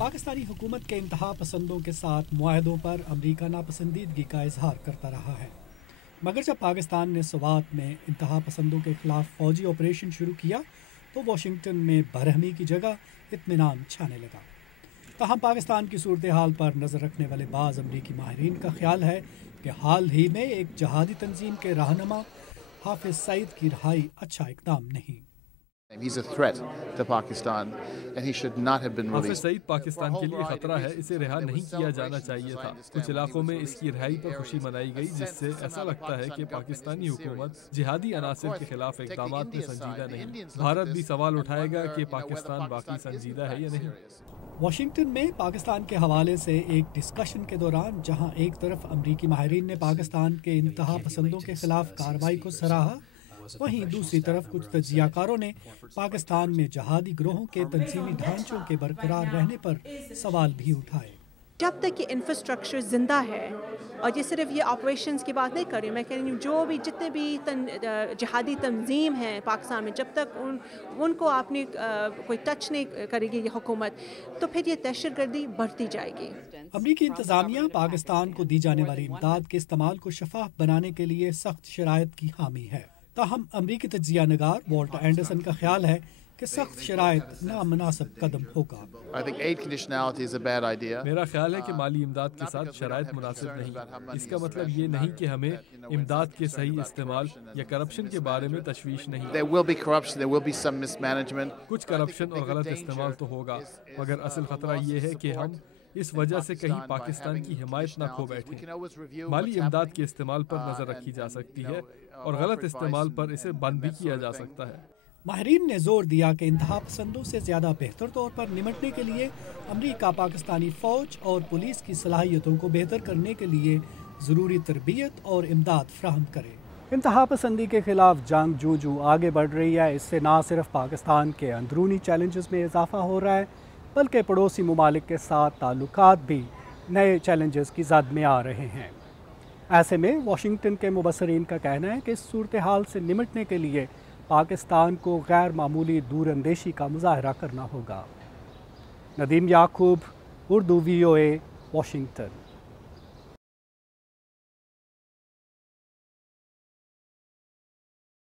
पाकिस्तानी हुकूमत के इंतहा पसंदों के साथ मुआहदों पर अमरीका नापसंदीदगी का इजहार करता रहा है, मगर जब पाकिस्तान ने स्वात में इंतहा पसंदों के खिलाफ फौजी ऑपरेशन शुरू किया तो वाशिंगटन में बरहमी की जगह इत्मीनान छाने लगा। तहम पाकिस्तान की सूरत हाल पर नज़र रखने वाले बाज़ अमरीकी माहिरीन का ख्याल है कि हाल ही में एक जहादी तंजीम के रहनुमा हाफिज सईद की रिहाई अच्छा इकदाम नहीं। He's a threat to Pakistan and he should not have been Hafiz released. Saeed Pakistan के लिए खतरा है, इसे रिहा नहीं किया जाना चाहिए था। कुछ इलाकों में इसकी रिहाई पर खुशी मनाई गई, जिससे ऐसा लगता है कि पाकिस्तानी हुकूमत जिहादी अनासर के खिलाफ इक़दाम में संजीदा नहीं। भारत भी सवाल उठाएगा कि पाकिस्तान बाकी संजीदा है या नहीं। वाशिंगटन में पाकिस्तान के हवाले से एक डिस्कशन के दौरान जहां एक तरफ अमरीकी माहिरीन ने पाकिस्तान के इंतहा पसंदों के खिलाफ कार्रवाई को सराहा, वहीं दूसरी तरफ कुछ तज्जियाकारों ने पाकिस्तान में जहादी ग्रोहों के तंजीमी ढांचों के बरकरार रहने पर सवाल भी उठाए। जब तक ये इंफ्रास्ट्रक्चर ज़िंदा है, और ये सिर्फ ये ऑपरेशंस की बात नहीं कर रही, मैं कह रही हूँ जो भी जितने भी जिहादी तंजीम हैं पाकिस्तान में, जब तक उनको आपने कोई टच नहीं करेगी ये हुकूमत, तो फिर ये दहशतगर्दी बढ़ती जाएगी। अमरीकी इंतज़ामिया पाकिस्तान को दी जाने वाली इमदाद के इस्तेमाल को शफाफ बनाने के लिए सख्त शराइत की हामी है। ताहम अमरीकी तज्जिया नगार वॉल्ट एंडरसन का ख्याल है कि सख्त शराइत नामुनासिब कदम होगा। I think aid conditionality is a bad idea. मेरा ख्याल है कि माली इमदाद के साथ शराइत मुनासिब नहीं। इसका मतलब ये नहीं कि हमें इमदाद के सही इस्तेमाल या करप्शन के बारे में तशवीश नहीं। There will be corruption, there will be some mismanagement. कुछ करप्शन और गलत इस्तेमाल तो होगा, मगर असल खतरा ये है कि हम इस वजह से कहीं पाकिस्तान की हिमायत न खो बैठे। माली इमदाद के इस्तेमाल पर नजर रखी जा सकती है और गलत इस्तेमाल पर इसे बंद भी किया जा सकता है। माहिरीन ने जोर दिया कि इंतहा पसंदों से ज़्यादा बेहतर तौर पर निमटने के लिए अमरीका पाकिस्तानी फ़ौज और पुलिस की सलाहियतों को बेहतर करने के लिए ज़रूरी तरबियत और इमदाद फ्राहम करे। इंतहा पसंदी के खिलाफ जंग जूं जूं आगे बढ़ रही है, इससे न सिर्फ पाकिस्तान के अंदरूनी चैलेंजेस में इजाफा हो रहा है, बल्कि पड़ोसी ममालिक के साथ ताल्लुकात भी नए चैलेंजेस की जद में आ रहे हैं। ऐसे में वाशिंगटन के मुबसरीन का कहना है कि इस सूरत हाल से निमटने के लिए पाकिस्तान को गैर मामूली दूरअंदेशी का मुजाहरा करना होगा। नदीम याकूब, उर्दू VOA, वाशिंगटन।